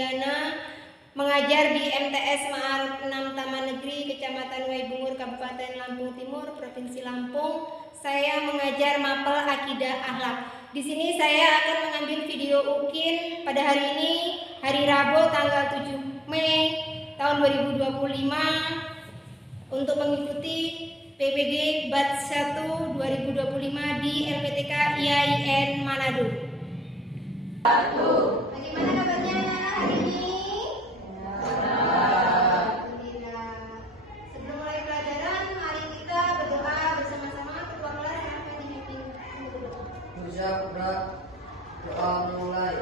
Diana, mengajar di MTS Ma'arif 6 Taman Negeri, Kecamatan Waibungur, Kabupaten Lampung Timur, Provinsi Lampung. Saya mengajar mapel akidah akhlak. Di sini saya akan mengambil video UKIN pada hari ini, hari Rabu tanggal 7 Mei tahun 2025 untuk mengikuti PPG Batch 1 2025 di LPTK IAIN Manado. Bagaimana kabarnya anak-anak hari ini? Alhamdulillah. Sebelum mulai pelajaran, mari kita berdoa bersama-sama. Ketua kelas yang akan dipimpin. Ucap doa mulai.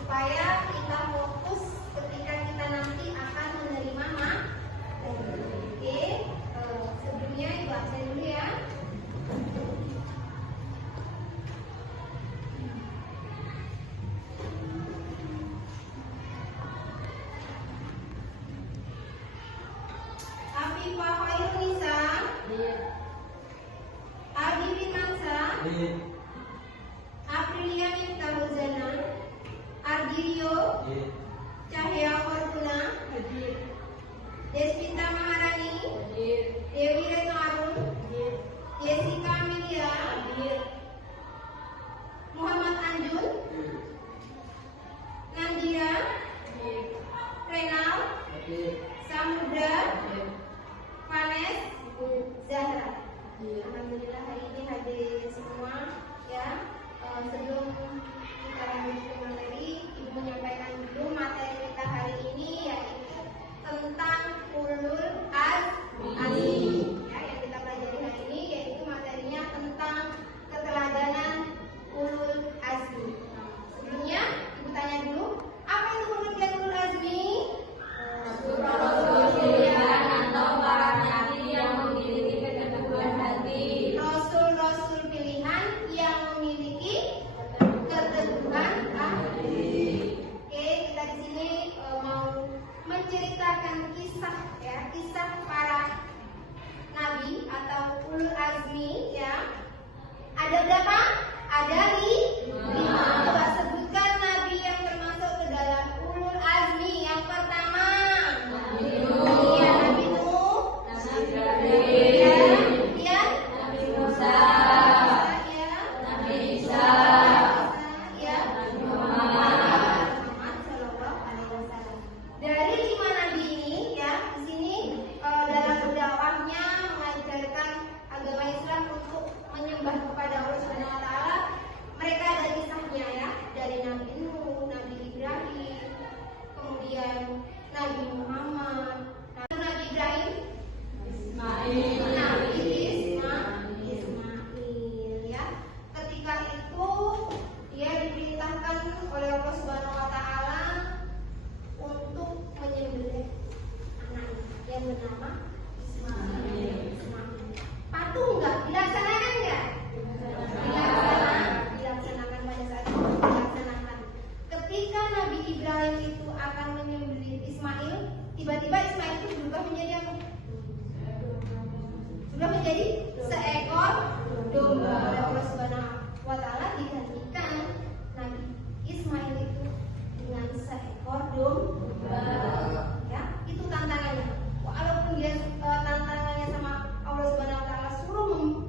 Supaya kita fokus ketika kita nanti akan menerima materi. Oke, sebelumnya ibu absen dulu ya. Afifah Khairunisa, Adi Firmansa, Aprilia Miftahuzana, Ardirio, Cahya Fortuna, Desvita Maharani, Dewi Retno, Jessica Amelia, Muhammad Anjun, Nandira, Renal, Samudra, Vanes, Zahra. Alhamdulillah hari ini hadir semua ya. Sebelum kita lanjut ke materi, ibu menyampaikan dulu materi kita hari ini yaitu tentang ulul azmi. Ya, yang kita pelajari hari ini yaitu materinya tentang keteladanan ulul azmi. Sebelumnya ibu tanya dulu, apa itu pengertian ulul azmi? Rasul-rasul pilihan yang memiliki keteguhan hati. Oke, kita di sini mau menceritakan kisah ya, kisah para nabi atau ulul azmi ya. Ada berapa? Ada 5. Coba sebutkan nabi yang termasuk ke dalam ulul azmi. Yang pertama, Nabi Nuh, Nabi Musa, Nabi Isa, Nabi Muhammad Sallallahu Alaihi Wasallam. Dari 5 nabi ini ya, di sini dalam berdakwahnya mengajarkan agama Islam untuk menyembah kepada Allah Subhanahu Wa Taala, mereka ada kisahnya ya, dari Nabi Nuh, Nabi Ibrahim, kemudian Nabi Muhammad, Nabi Ibrahim, Nabi Ismail ya. Ketika itu dia diperintahkan oleh Allah Subhanahu Wa Taala untuk menyembelih anaknya yang bernama Ismail. Patuh enggak? Dilaksanakan enggak? Dilaksanakan pada saat itu dilaksanakan. Ketika Nabi Ibrahim itu akan menyembelih Ismail, tiba-tiba Ismail itu berubah menjadi apa? Berubah menjadi seekor domba. Oleh Allah Subhanahu Wa Taala digantikan Nabi Ismail itu dengan seekor domba. Ya, itu tantangannya. Walaupun dia tantangannya sama Allah Subhanahu Wa Taala suruh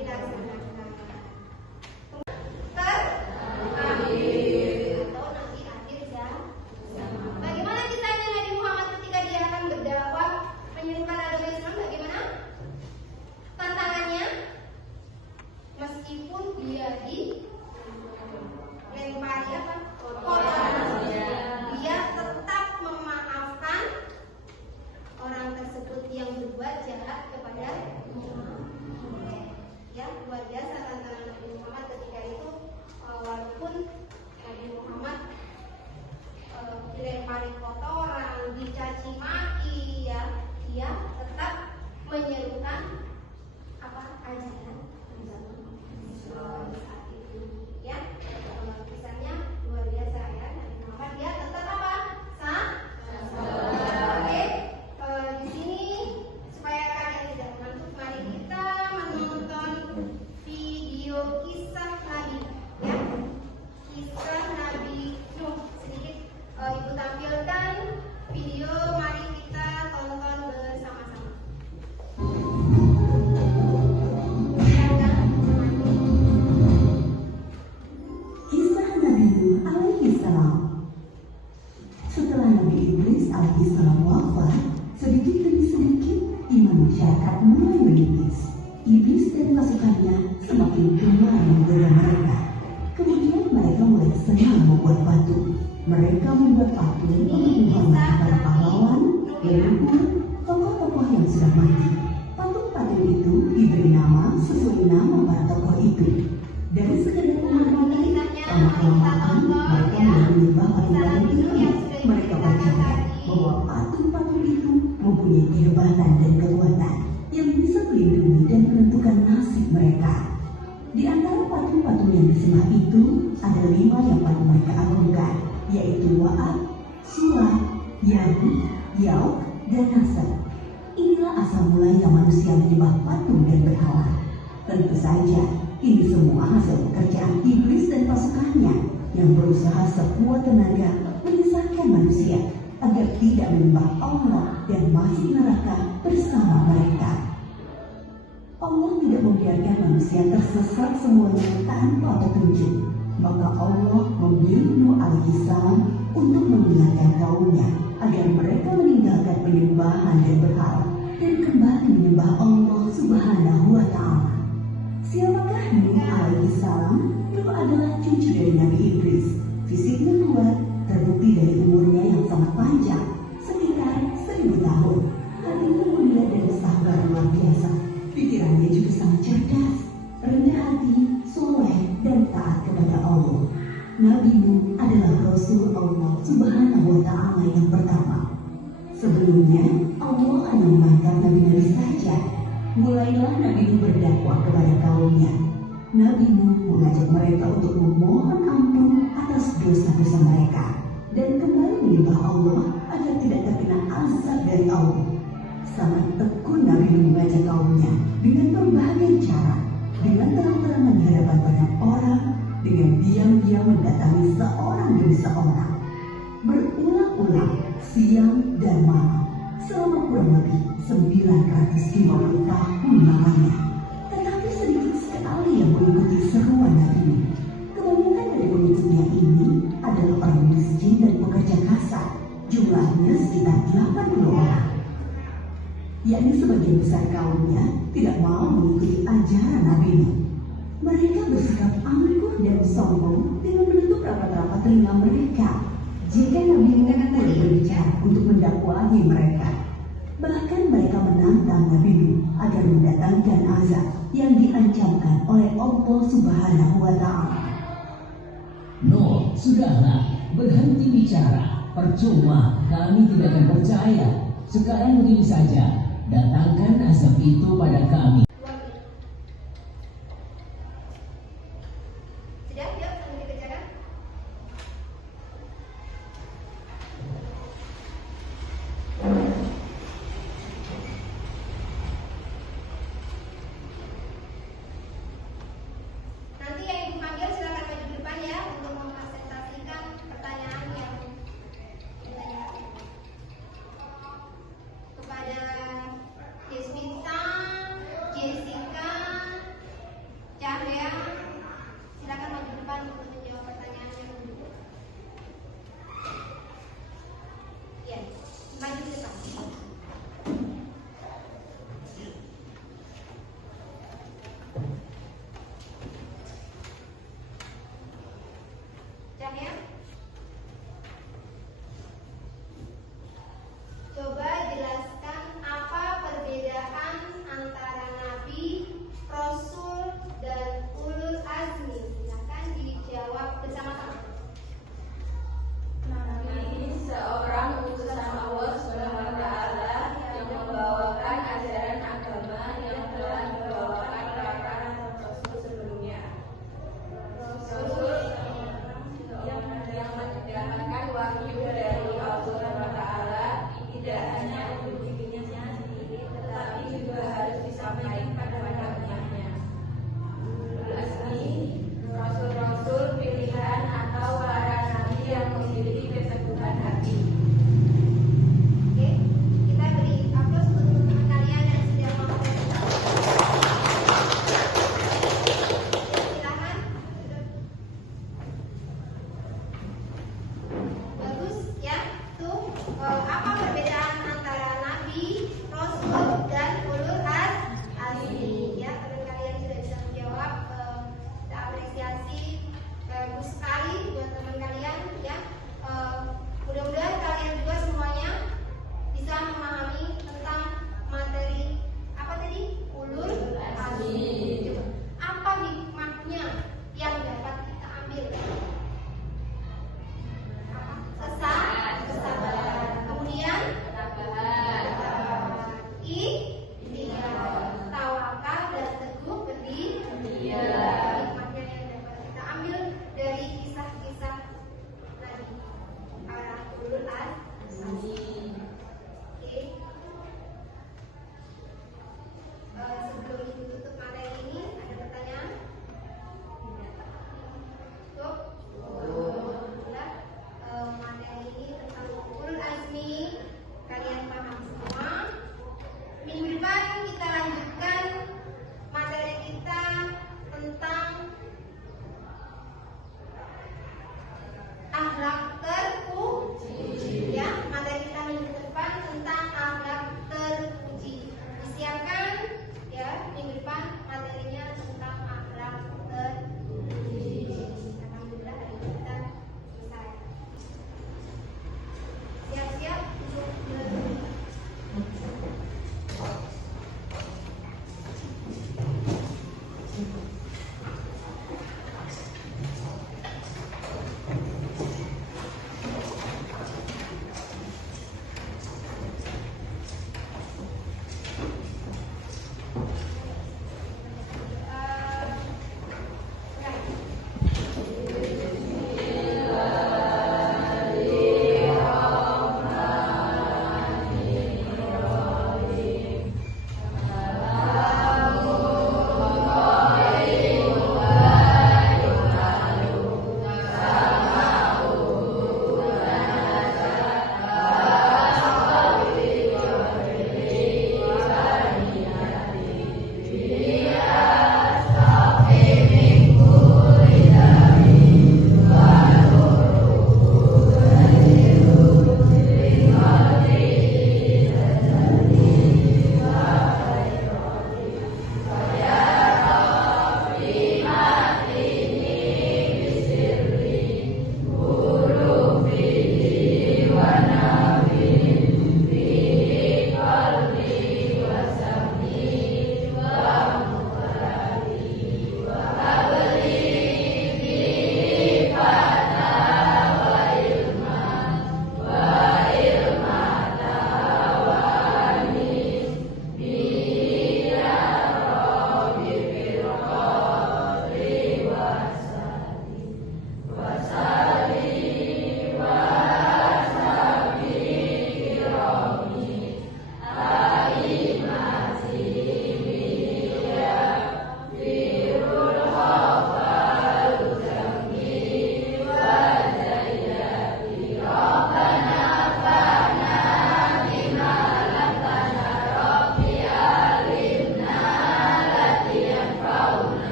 dilaksanakan. Atau nanti akhir zaman. Bagaimana kisahnya Nabi Muhammad ketika dia akan berdakwah menyerukan agama Islam? Bagaimana tantangannya? Meskipun dia dilempari kotoran, dia tetap memaafkan orang tersebut yang berbuat jahat kepada ya, luar biasa tantangan Nabi Muhammad ketika itu. Walaupun Nabi Muhammad dilempari kotoran, dicaci maki, ya, dia tetap menyerukan ajaran saat itu, ya. Kisahnya luar biasa ya. Nabi Muhammad dia tetap Oke, di sini supaya kalian tidak mengantuk, mari kita menonton video kisah Nabi, ya. Kisah Nabi Nuh. Sedikit Ibu tampilkan video, mari kita tonton bersama-sama. Kisah Nabi Nuh alaihissalam. Setelah Nabi Idris alaihissalam wafat, sedikit demi sedikit iman masyarakat mulai menipis. Iblis dan pasukannya semakin gemar menggoda mereka. Kemudian mereka mulai senang membuat patung. Mereka membuat patung untuk menghormati para pahlawan, leluhur, tokoh-tokoh yang sudah mati. Patung-patung itu diberi nama sesuai nama para tokoh itu. Dari sekedar menghormati, lama-kelamaan mereka mulai menyembah patung-patung itu. Mereka percaya bahwa patung-patung itu mempunyai kehebatan dan kekuatan yang bisa melindungi dan menentukan nasib mereka. Di antara patung-patung yang disembah itu ada 5 yang paling mereka agungkan, yaitu Wa'ad, Suwa, Yahud, Yauk, dan Nasr. Inilah asal mulanya manusia menyembah patung dan berhala. Tentu saja ini semua hasil pekerjaan iblis dan pasukannya yang berusaha sekuat tenaga menyesatkan manusia agar tidak menyembah Allah dan masuk neraka bersama mereka. Allah tidak membiarkan manusia tersesat semuanya tanpa petunjuk. Maka Allah memilih Nuh alaihissalam untuk mengingatkan kaumnya agar mereka meninggalkan penyembahan dan berhala dan kembali menyembah Allah Subhanahu wa Ta'ala. Siapakah Nuh alaihissalam? Nuh adalah cucu dari Nabi Idris. Fisiknya kuat, terbukti dari umurnya yang sangat panjang, sekitar 1000 tahun. Hatinya mulia dan sabar luar biasa. Pikirannya juga sangat cerdas, rendah hati, soleh, dan taat kepada Allah. Nabi Nuh adalah Rasul Allah Subhanahu wa Ta'ala yang pertama. Sebelumnya, Allah hanya mengangkat nabi-nabi saja. Mulailah Nabi Nuh berdakwah kepada kaumnya. Nabi Nuh mengajak mereka untuk memohon ampun atas dosa-dosa mereka dan kembali menyembah Allah agar tidak terkena azab dari Allah. Sangat tekun Nabi Nuh mengajak kaumnya dengan berbagai cara, dengan terang-terangan di hadapan banyak orang, dengan diam-diam mendatangi seorang demi seorang, berulang-ulang siang dan malam selama kurang lebih 950 tahun lamanya. Tetapi sedikit sekali yang mengikuti seruan Nabi Nuh. Kebanyakan dari pengikutnya ini adalah orang miskin dan pekerja kasar. Jumlahnya sekitar 80 orang. Yakni sebagian besar kaumnya tidak mau mengikuti ajaran Nabi Nuh. Mereka bersikap angkuh dan sombong dengan menutup rapat-rapat telinga mereka jika Nabi Nuh mulai berbicara untuk mendakwahi mereka. Bahkan mereka menantang Nabi Nuh agar mendatangkan azab yang diancamkan oleh Allah Subhanahu wa Ta'ala. Nuh, sudahlah, berhenti bicara. Percuma, kami tidak akan percaya. Sekarang begini saja, datangkan azab itu pada kami.